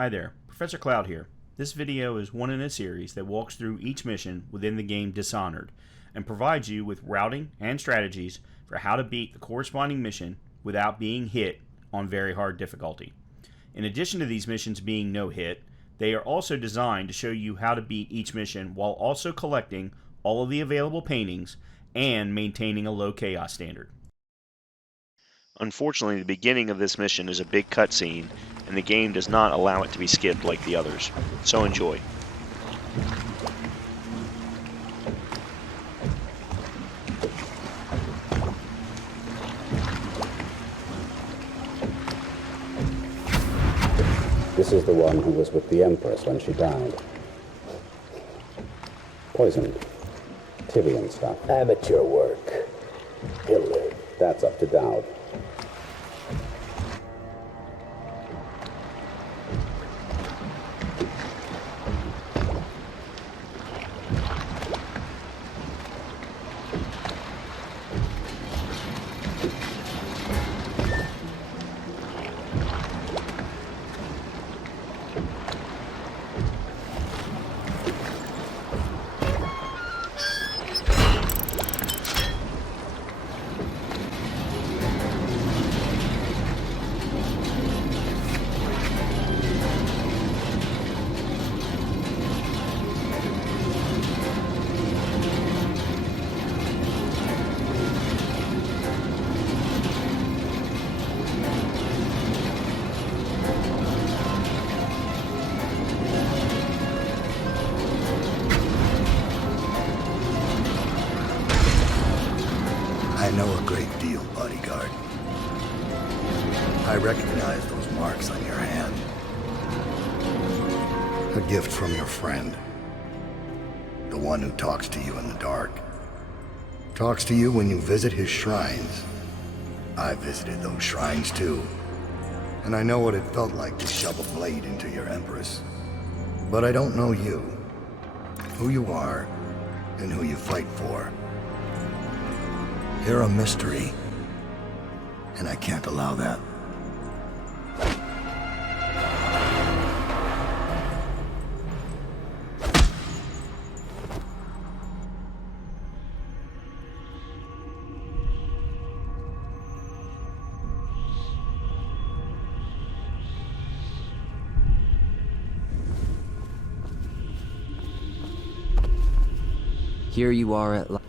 Hi there, Professor Cloud here. This video is one in a series that walks through each mission within the game Dishonored and provides you with routing and strategies for how to beat the corresponding mission without being hit on very hard difficulty. In addition to these missions being no hit, they are also designed to show you how to beat each mission while also collecting all of the available paintings and maintaining a low chaos standard. Unfortunately, the beginning of this mission is a big cutscene, and the game does not allow it to be skipped like the others. So enjoy. This is the one who was with the Empress when she died. Poisoned. Tivian stuff. Amateur work. He'll live. That's up to Dowd. I know a great deal, bodyguard. I recognize those marks on your hand. A gift from your friend. The one who talks to you in the dark. Talks to you when you visit his shrines. I visited those shrines too. And I know what it felt like to shove a blade into your Empress. But I don't know you. Who you are, and who you fight for. You're a mystery, and I can't allow that. Here you are at last.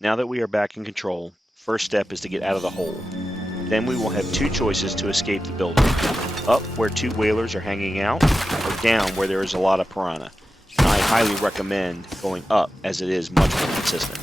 Now that we are back in control, first step is to get out of the hole. Then we will have two choices to escape the building. Up where two whalers are hanging out, or down where there is a lot of piranha. And I highly recommend going up as it is much more consistent.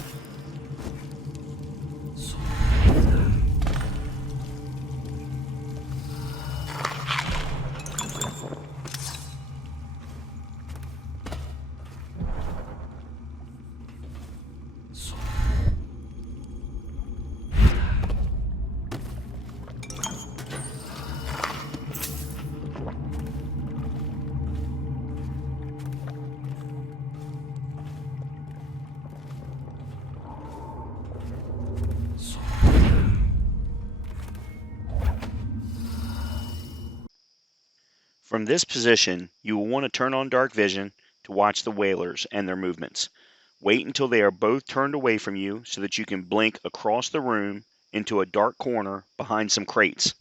From this position, you will want to turn on dark vision to watch the whalers and their movements. Wait until they are both turned away from you so that you can blink across the room into a dark corner behind some crates.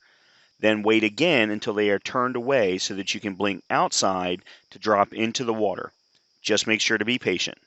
Then wait again until they are turned away so that you can blink outside to drop into the water. Just make sure to be patient.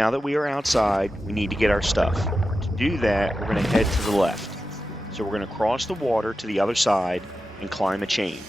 Now that we are outside, we need to get our stuff. To do that, we're going to head to the left. So we're going to cross the water to the other side and climb a chain.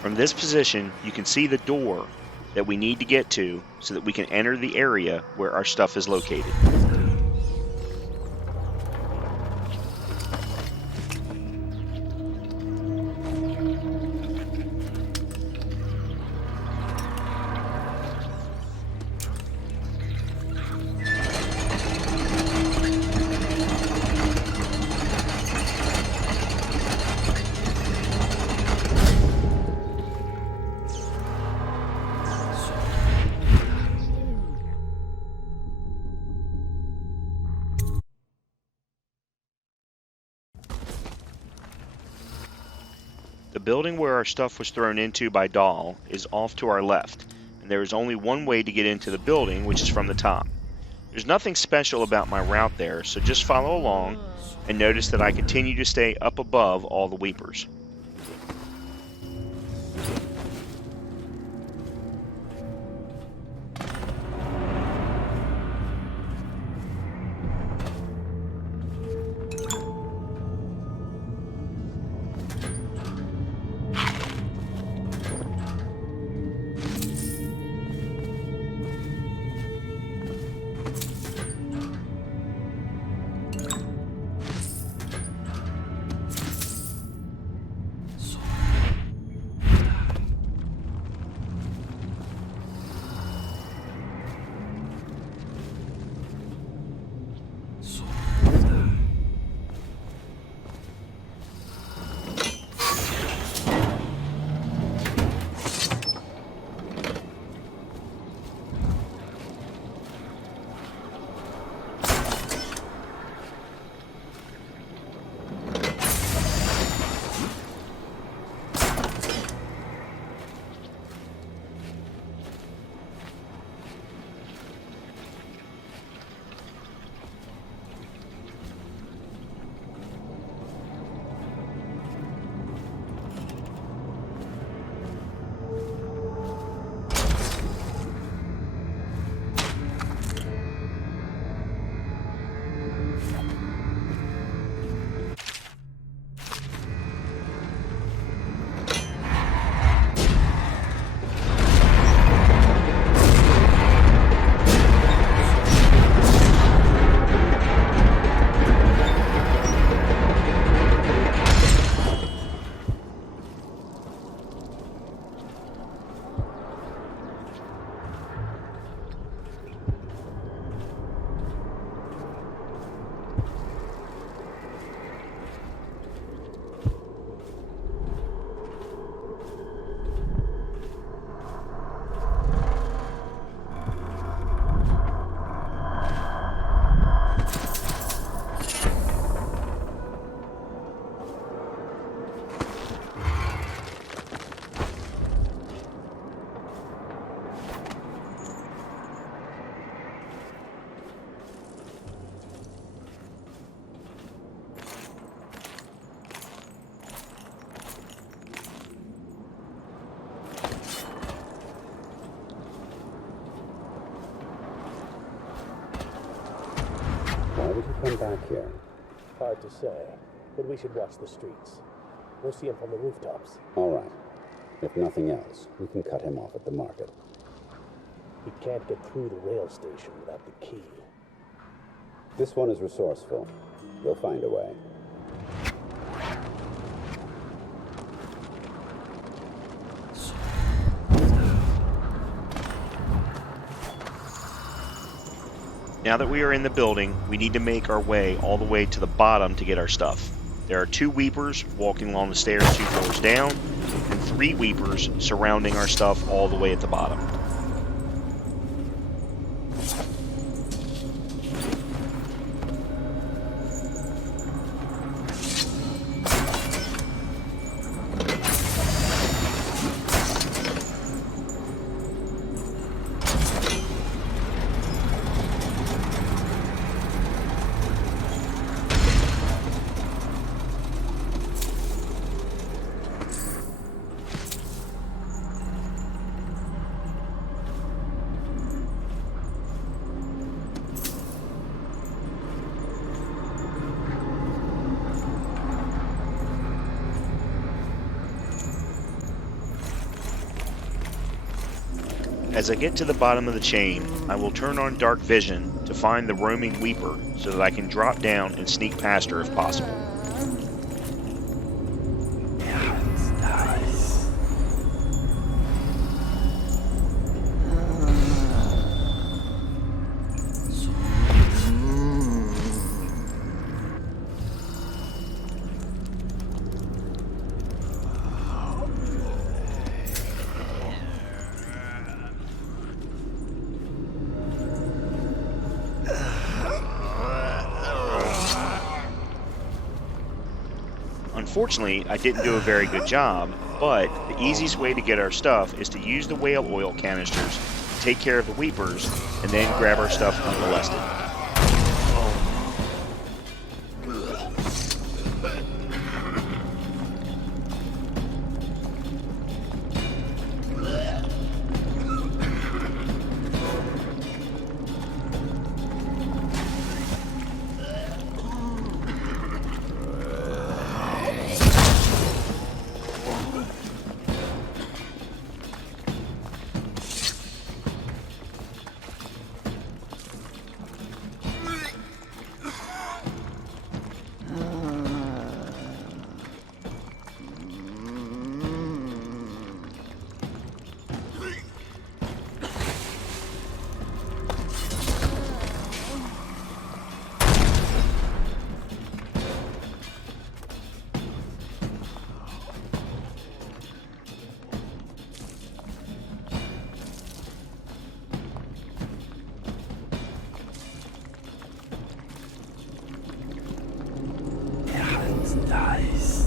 From this position, you can see the door that we need to get to so that we can enter the area where our stuff is located. The building where our stuff was thrown into by Dahl is off to our left, and there is only one way to get into the building, which is from the top. There's nothing special about my route there, so just follow along and notice that I continue to stay up above all the weepers. Why would he come back here? Hard to say, but we should watch the streets. We'll see him from the rooftops. All right. If nothing else, we can cut him off at the market. He can't get through the rail station without the key. This one is resourceful. You'll find a way. Now that we are in the building, we need to make our way all the way to the bottom to get our stuff. There are 2 weepers walking along the stairs 2 floors down, and 3 weepers surrounding our stuff all the way at the bottom. As I get to the bottom of the chain, I will turn on dark vision to find the roaming weeper so that I can drop down and sneak past her if possible. Unfortunately, I didn't do a very good job, but the easiest way to get our stuff is to use the whale oil canisters, take care of the weepers, and then grab our stuff unmolested. Nice.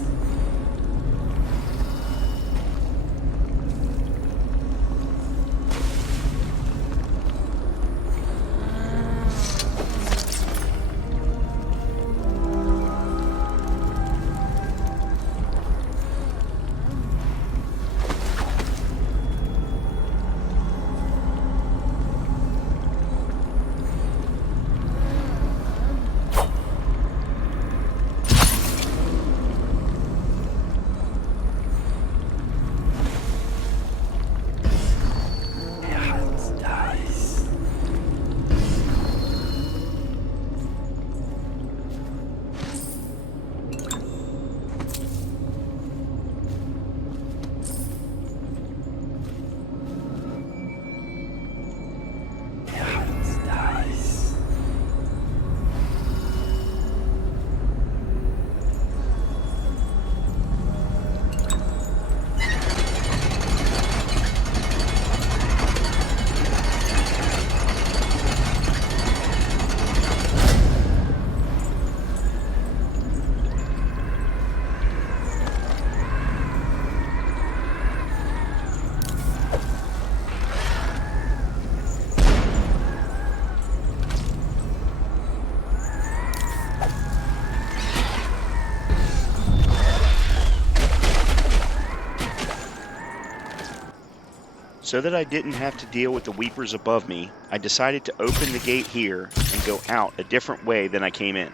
So that I didn't have to deal with the weepers above me, I decided to open the gate here and go out a different way than I came in.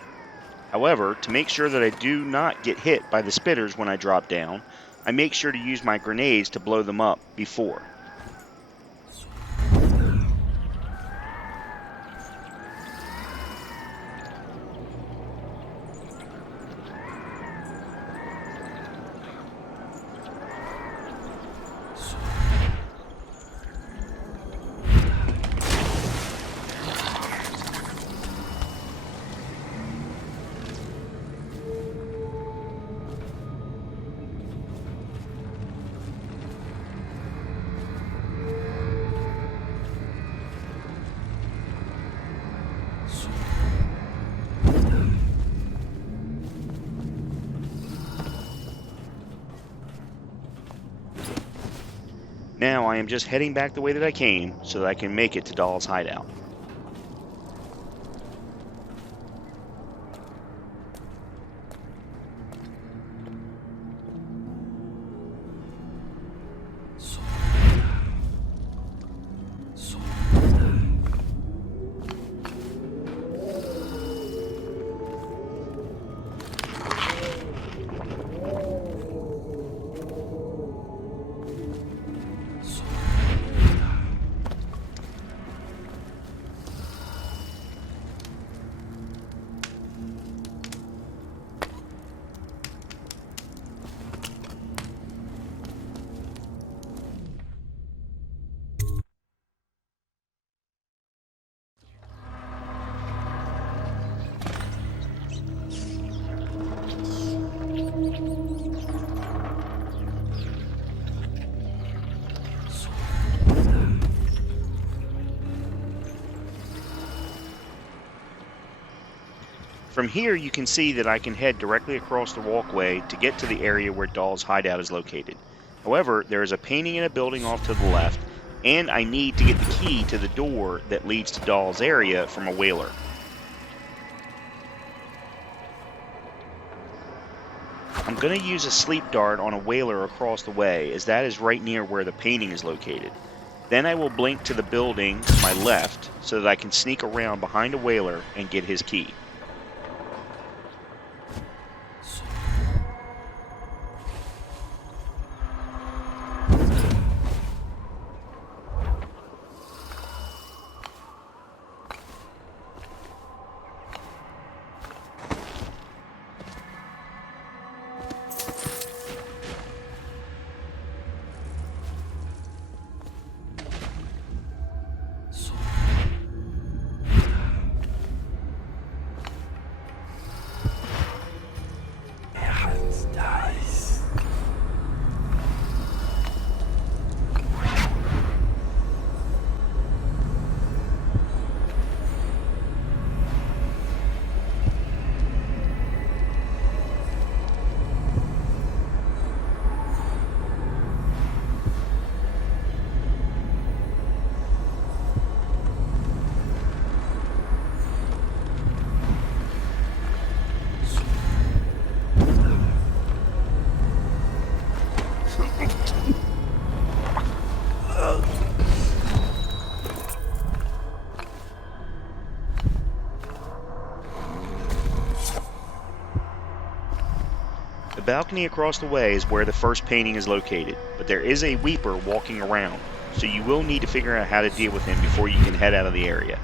However, to make sure that I do not get hit by the spitters when I drop down, I make sure to use my grenades to blow them up before. Now I am just heading back the way that I came so that I can make it to Dahl's hideout. From here you can see that I can head directly across the walkway to get to the area where Dahl's hideout is located. However, there is a painting in a building off to the left, and I need to get the key to the door that leads to Dahl's area from a whaler. I'm going to use a sleep dart on a whaler across the way, as that is right near where the painting is located. Then I will blink to the building to my left so that I can sneak around behind a whaler and get his key. The balcony across the way is where the first painting is located, but there is a weeper walking around, so you will need to figure out how to deal with him before you can head out of the area.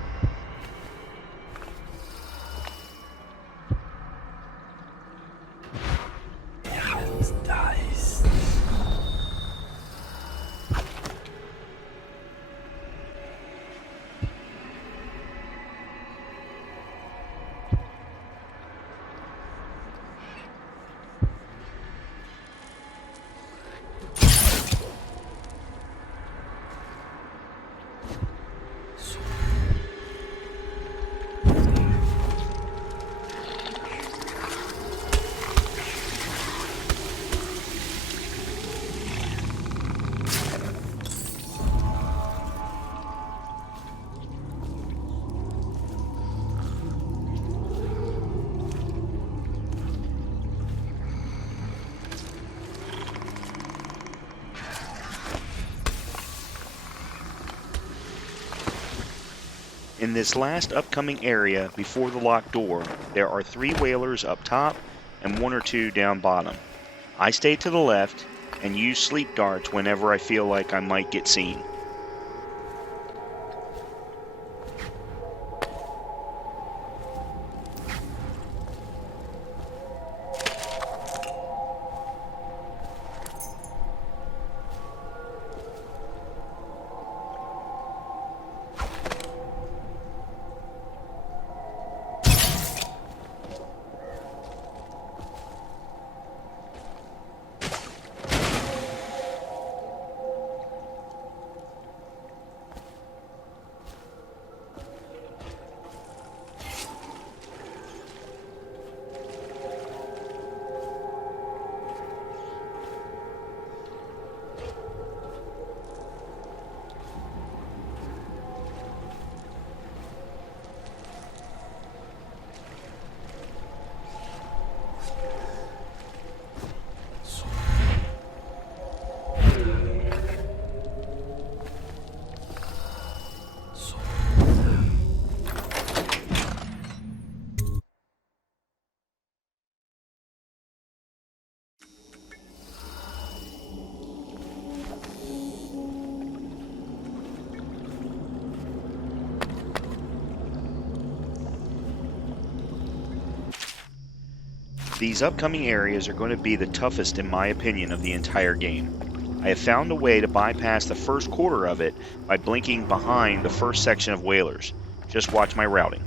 In this last upcoming area before the locked door, there are 3 whalers up top and 1 or 2 down bottom. I stay to the left and use sleep darts whenever I feel like I might get seen. these upcoming areas are going to be the toughest in my opinion of the entire game. I have found a way to bypass the first quarter of it by blinking behind the first section of whalers. Just watch my routing.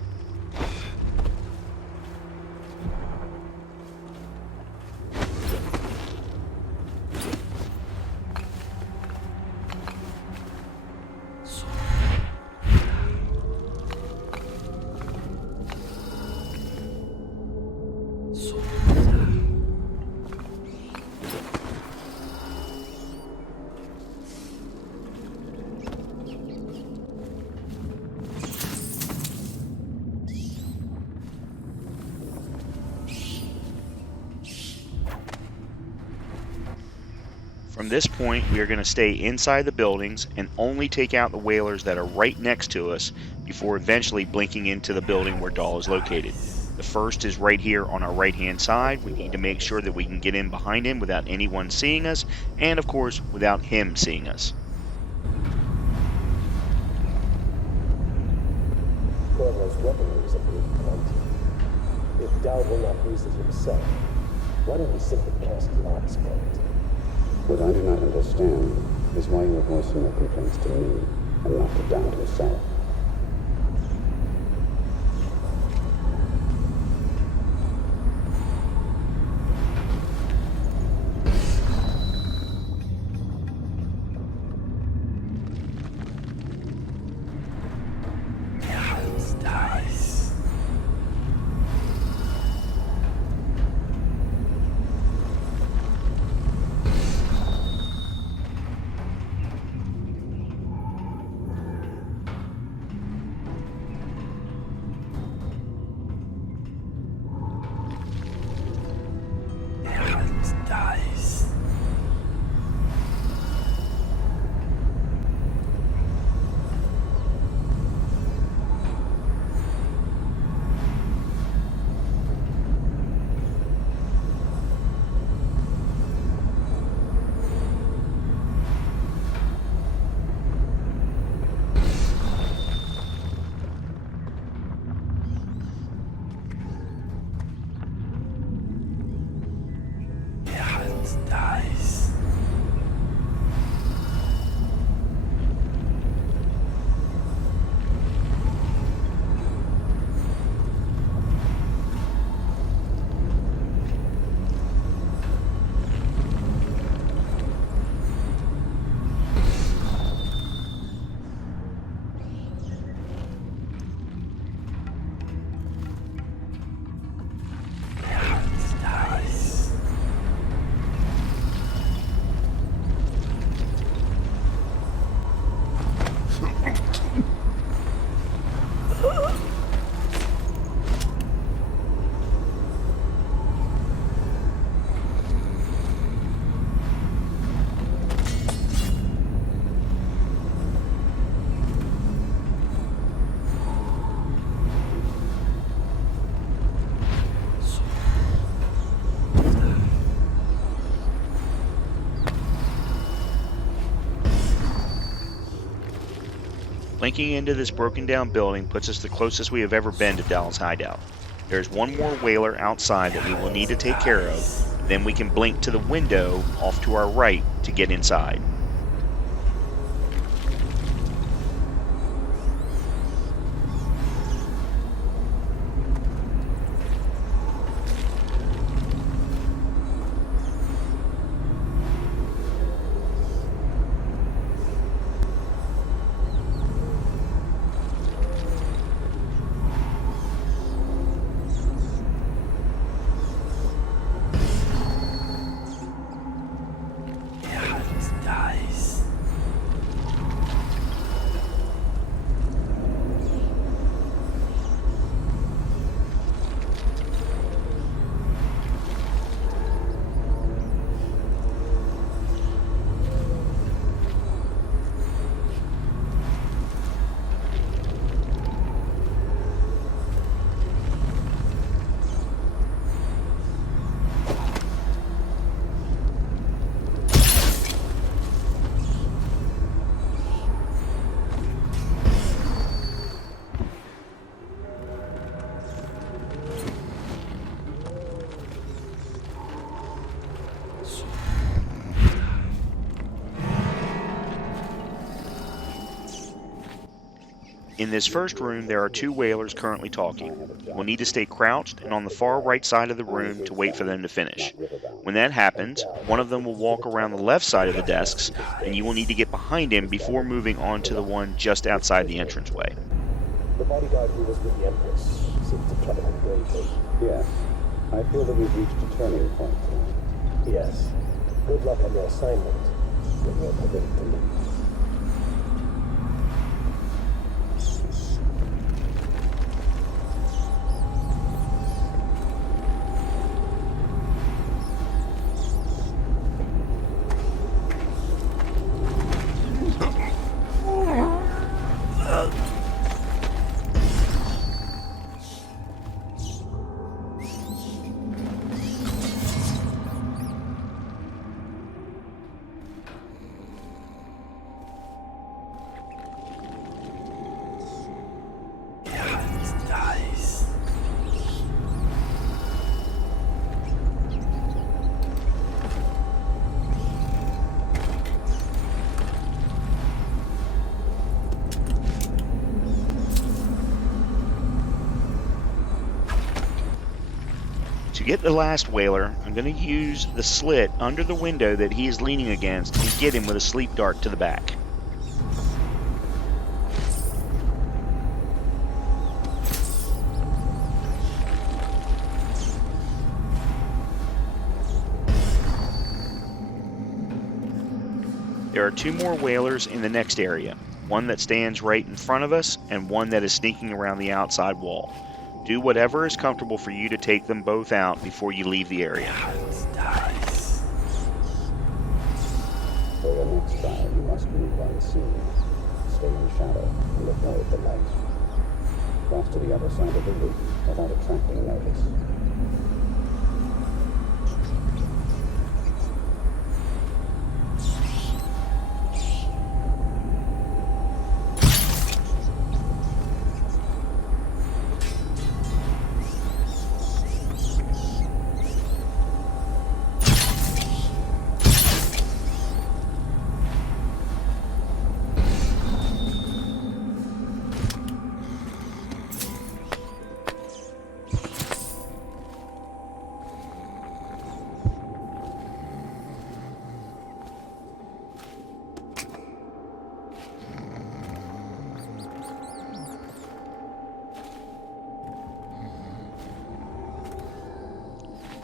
From this point, we are going to stay inside the buildings and only take out the whalers that are right next to us before eventually blinking into the building where Dahl is located. The first is right here on our right-hand side. We need to make sure that we can get in behind him without anyone seeing us, and of course, without him seeing us. Corvo's weaponry is a bit clunky. If Dahl will not use it himself, why don't we simply cast lots for it? What I do not understand is why you are voicing your complaints to me and not to Dowd himself. Blinking into this broken down building puts us the closest we have ever been to Dahl's hideout. There's one more whaler outside that we will need to take care of, then we can blink to the window off to our right to get inside. In this first room, there are two whalers currently talking. You will need to stay crouched and on the far right side of the room to wait for them to finish. When that happens, one of them will walk around the left side of the desks, and you will need to get behind him before moving on to the one just outside the entranceway. The bodyguard who was with the Empress seems to trouble him greatly. Yes. I feel that we've reached a turning point tonight. Yes. Good luck on your assignment when you're permitted to leave. Nice. To get the last whaler, I'm going to use the slit under the window that he is leaning against and get him with a sleep dart to the back. There are two more whalers in the next area, one that stands right in front of us and one that is sneaking around the outside wall. Do whatever is comfortable for you to take them both out before you leave the area. Nice. For your next trial, you must move unseen. Stay in shadow and avoid the light. Cross to the other side of the room without attracting notice.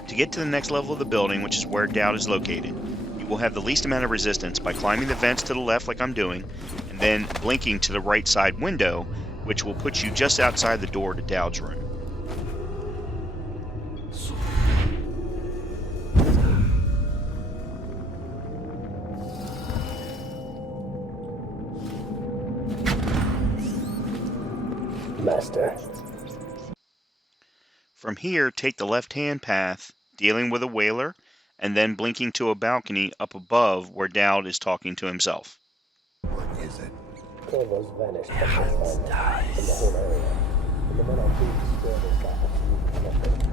To get to the next level of the building, which is where Dowd is located, you will have the least amount of resistance by climbing the vents to the left like I'm doing, and then blinking to the right side window, which will put you just outside the door to Dowd's room. Master. From here, take the left-hand path, dealing with a whaler, and then blinking to a balcony up above where Dowd is talking to himself. What is it? Corvo's vanished from the whole area, and the men on duty swear they saw absolutely nothing.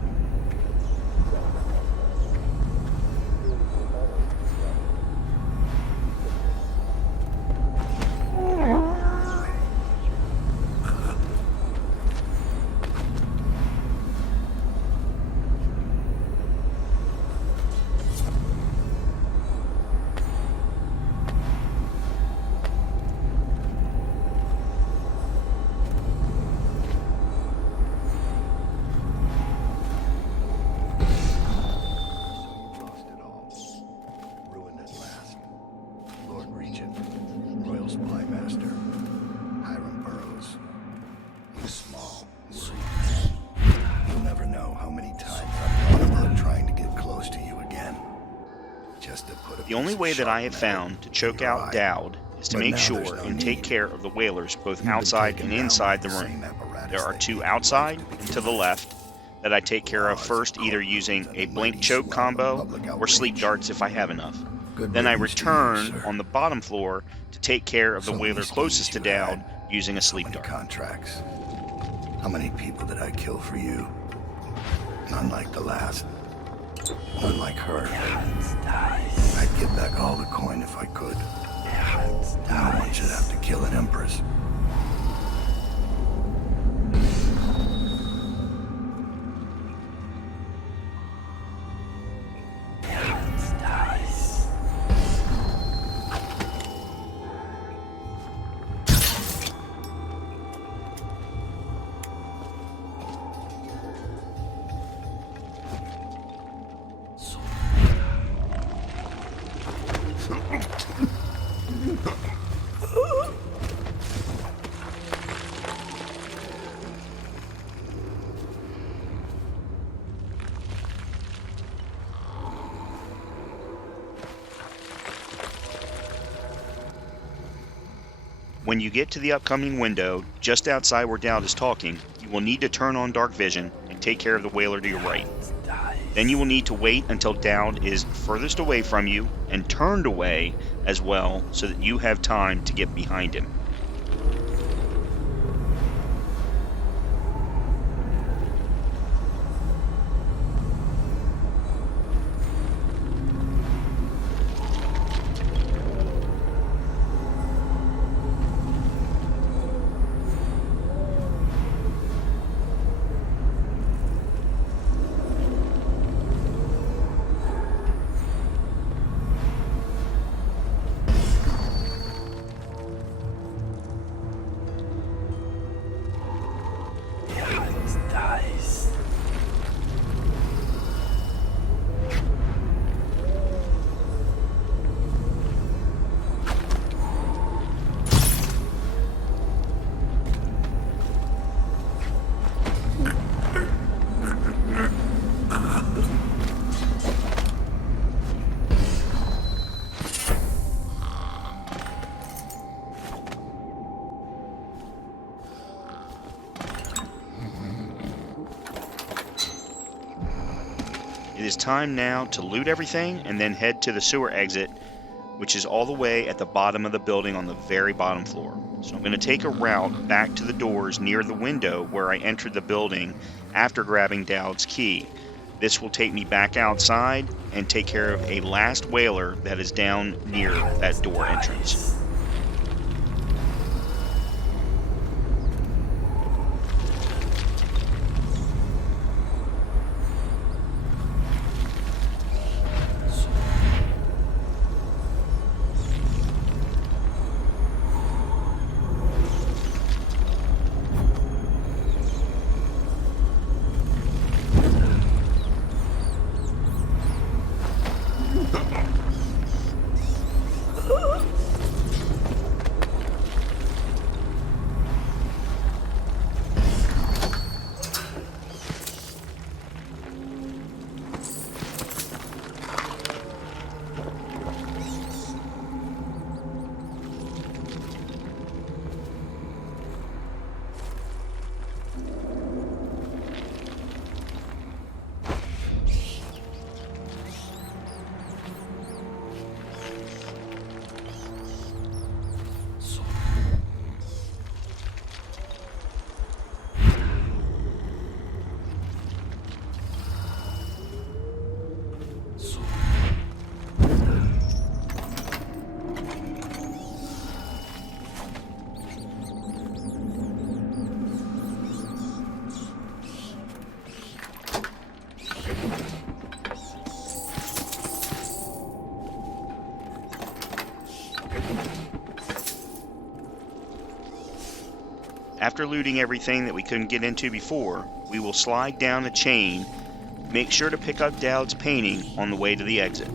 Lost it all. Ruined at last. Lord Regent, Royal Spy Master, Hiram Burroughs. You're small. You'll never know how many times I've thought about trying to get close to you again. Just to put a The only piece of way that I have sharp found metal to choke in your out eye. Dowd is to But make now there's sure no and take need. care of the whalers both You've been outside taken and down inside by the the room. same apparatus There are that two you outside used to and to the left that I take care of first, either using a blink choke combo or sleep darts if I have enough. Good Then I riddance to you, return sir. on the bottom floor to take care of the So many whaler closest to schemes you Dowd had, using a so sleep many dart. contracts. How many people did I kill for you? None like the last. None like her. Nice. I'd give back all the coin if I could. No one should have to kill an empress. When you get to the upcoming window, just outside where Dowd is talking, you will need to turn on dark vision and take care of the whaler to your right. Then you will need to wait until Dowd is furthest away from you and turned away as well so that you have time to get behind him. Dice. It is time now to loot everything and then head to the sewer exit, which is all the way at the bottom of the building on the very bottom floor. So I'm going to take a route back to the doors near the window where I entered the building after grabbing Dowd's key. This will take me back outside and take care of a last whaler that is down near that door entrance. After looting everything that we couldn't get into before, we will slide down a chain. Make sure to pick up Dowd's painting on the way to the exit.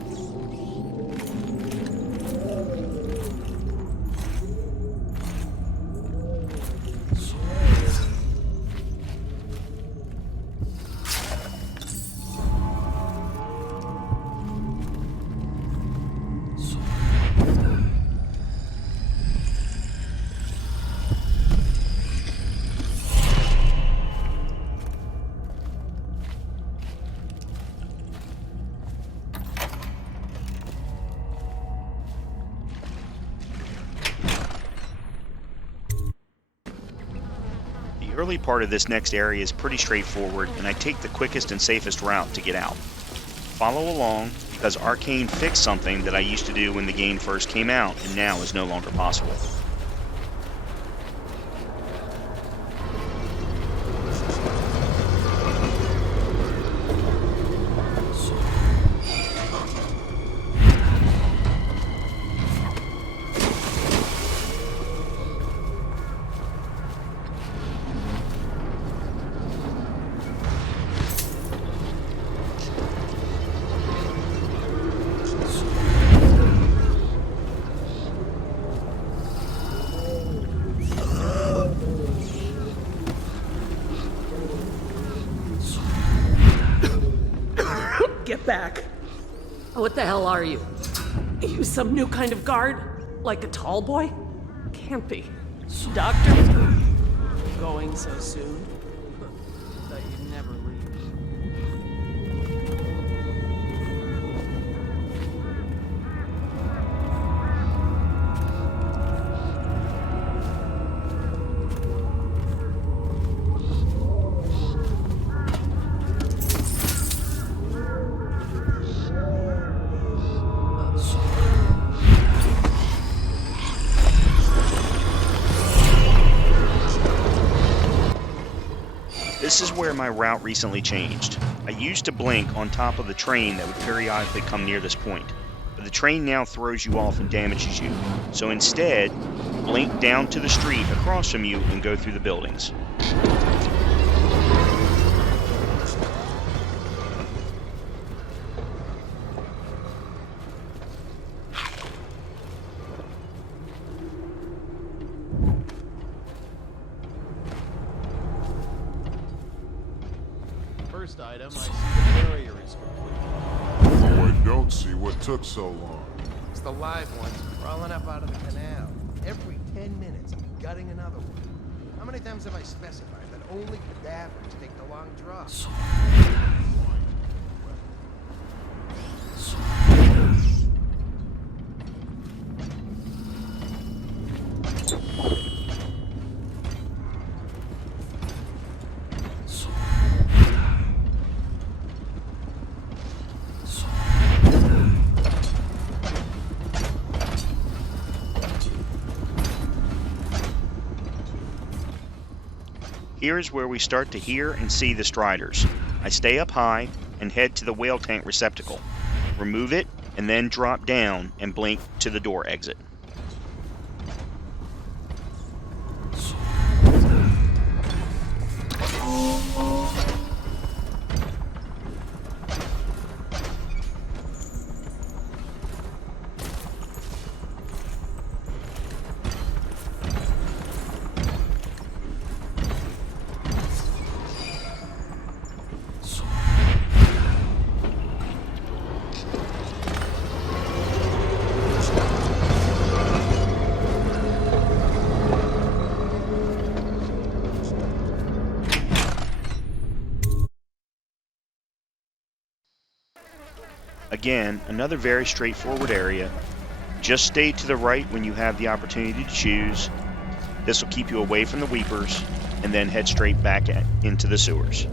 The early part of this next area is pretty straightforward, and I take the quickest and safest route to get out. Follow along, because Arcane fixed something that I used to do when the game first came out, and now is no longer possible. Get back. What the hell are you? Are you some new kind of guard? Like a tall boy? Can't be. Doctor? Going so soon? Thought you'd never leave. This is where my route recently changed. I used to blink on top of the train that would periodically come near this point, but the train now throws you off and damages you. So instead, blink down to the street across from you and go through the buildings. First item, I see the barrier is complete. Though I don't see what took so long. It's the live ones crawling up out of the canal. Every 10 minutes, I'm gutting another one. How many times have I specified that only cadavers take the long drop? Here is where we start to hear and see the striders. I stay up high and head to the whale tank receptacle, remove it, and then drop down and blink to the door exit. Again, another very straightforward area. Just stay to the right when you have the opportunity to choose. This will keep you away from the weepers, and then head straight back into the sewers.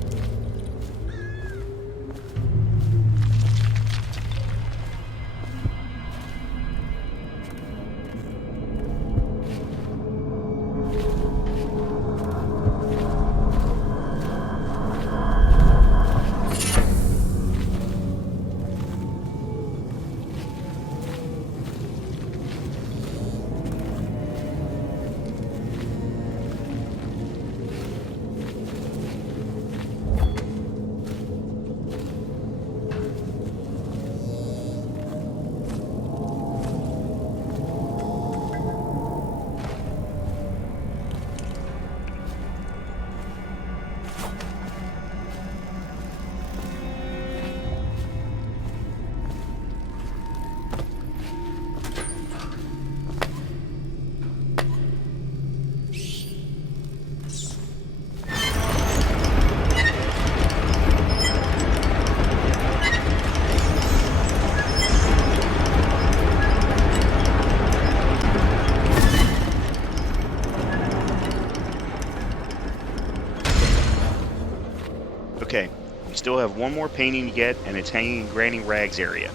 Okay, we still have one more painting to get, and it's hanging in Granny Rag's area.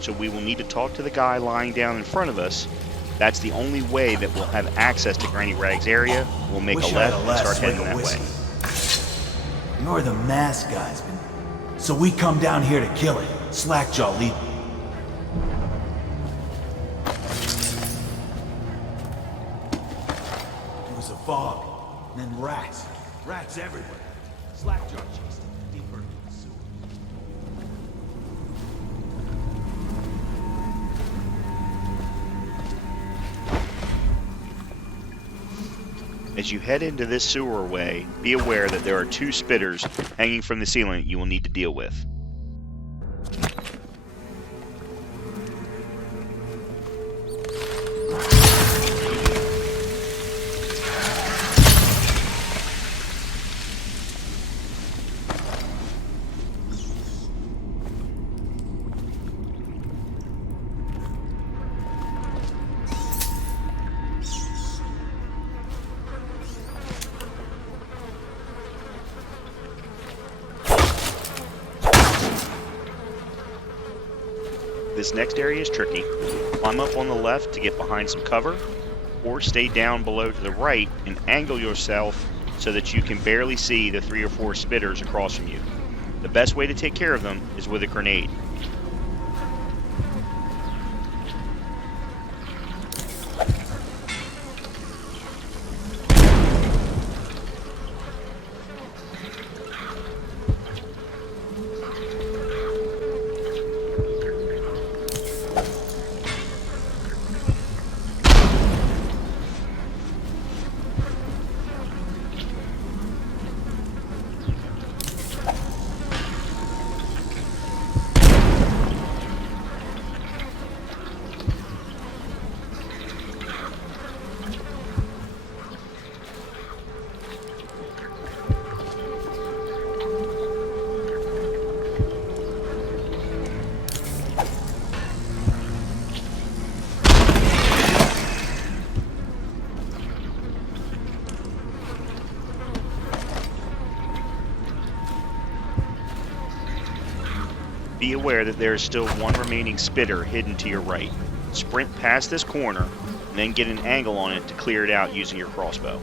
So we will need to talk to the guy lying down in front of us. That's the only way that we'll have access to Granny Rag's area. We'll make a left and start heading that way. You're the masked guys, so we come down here to kill it. Slackjaw lead. It was a fog, and then rats. Rats everywhere. Slackjaw chased it deeper into the sewer. As you head into this sewerway, be aware that there are two spitters hanging from the ceiling that you will need to deal with. This next area is tricky. Climb up on the left to get behind some cover, or stay down below to the right and angle yourself so that you can barely see the 3 or 4 spitters across from you. The best way to take care of them is with a grenade. Be aware that there is still one remaining spitter hidden to your right. Sprint past this corner, and then get an angle on it to clear it out using your crossbow.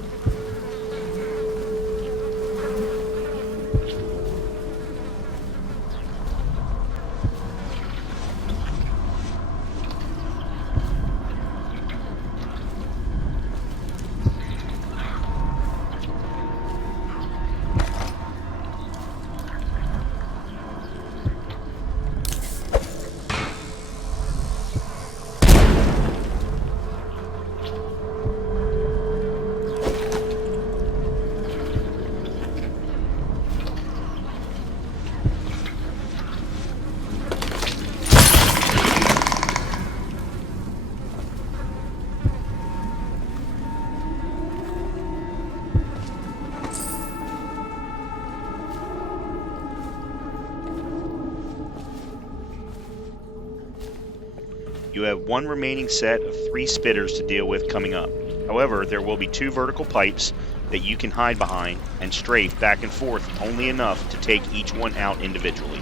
You have one remaining set of 3 spitters to deal with coming up. However, there will be 2 vertical pipes that you can hide behind and strafe back and forth only enough to take each one out individually.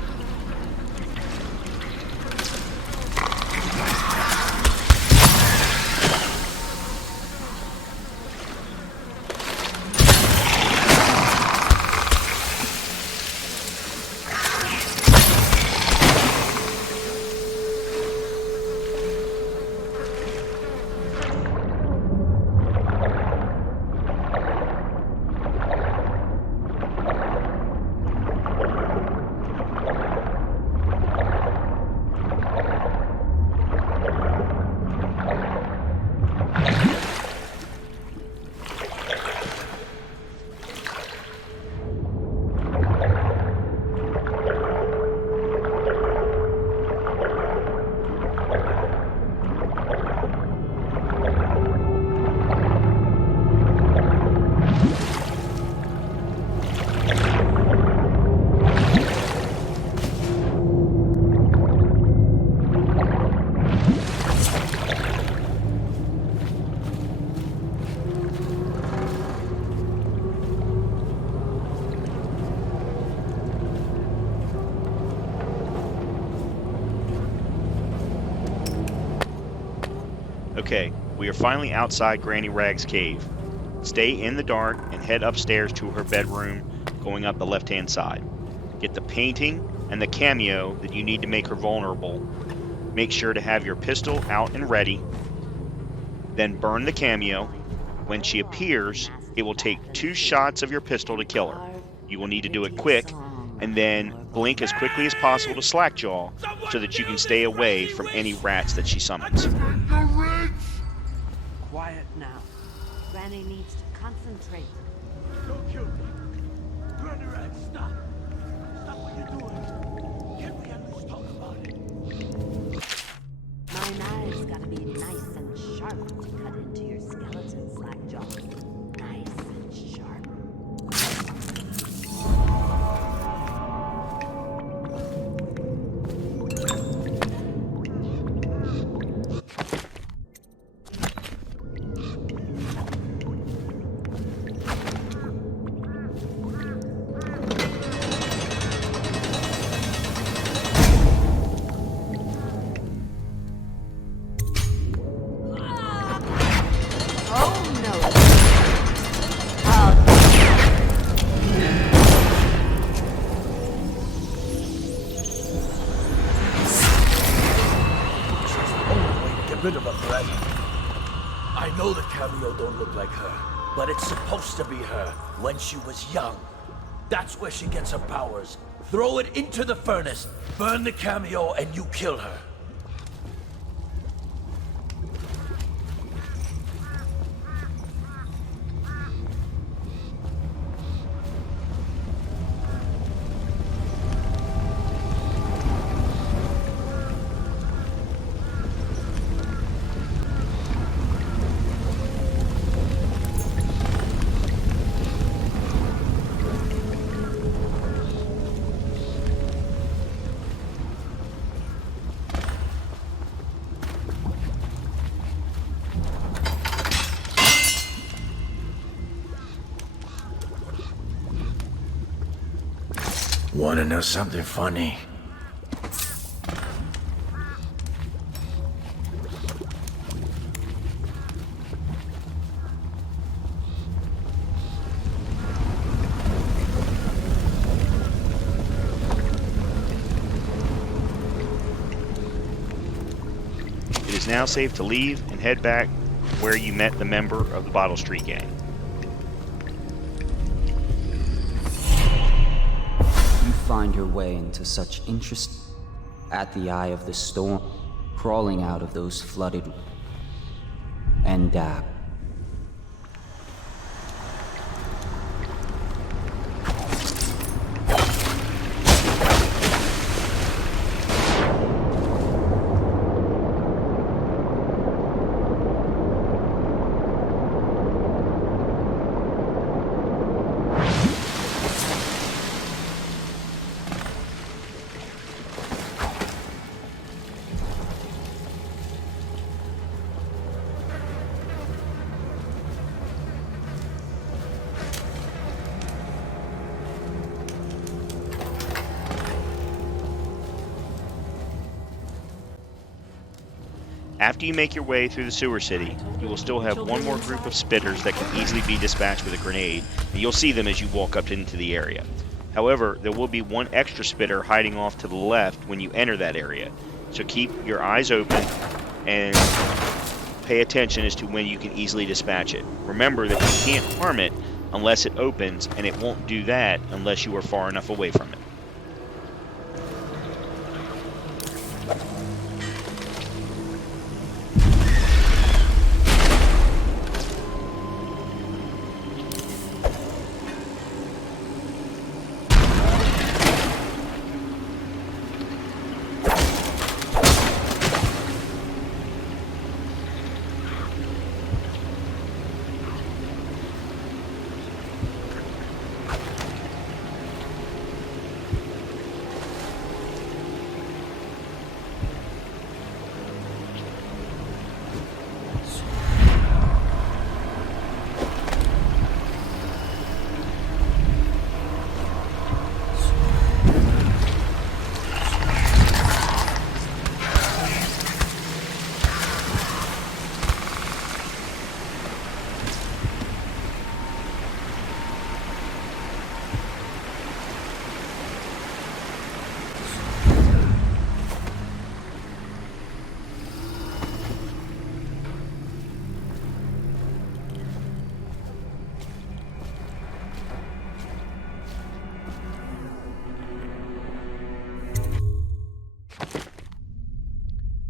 Okay, we are finally outside Granny Rag's cave. Stay in the dark and head upstairs to her bedroom, going up the left-hand side. Get the painting and the cameo that you need to make her vulnerable. Make sure to have your pistol out and ready. Then burn the cameo. When she appears, it will take 2 shots of your pistol to kill her. You will need to do it quick, and then blink as quickly as possible to Slackjaw so that you can stay away from any rats that she summons. Quiet now. Granny needs to concentrate. Don't kill me. Granny Rag, stop. Stop what you're doing. Can't we at least talk about it? My knives gotta be nice and sharp to cut into your skeleton, Slackjaw. Nice and sharp. bit of a threat. I know the cameo don't look like her, but it's supposed to be her when she was young. That's where she gets her powers. Throw it into the furnace, burn the cameo, and you kill her. Wanna know something funny? It is now safe to leave and head back where you met the member of the Bottle Street gang. Find your way into such interest at the eye of the storm, crawling out of those flooded and dab. After you make your way through the sewer city, you will still have one more group of spitters that can easily be dispatched with a grenade, and you'll see them as you walk up into the area. However, there will be one extra spitter hiding off to the left when you enter that area, so keep your eyes open and pay attention as to when you can easily dispatch it. Remember that you can't harm it unless it opens, and it won't do that unless you are far enough away from it.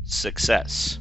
Success.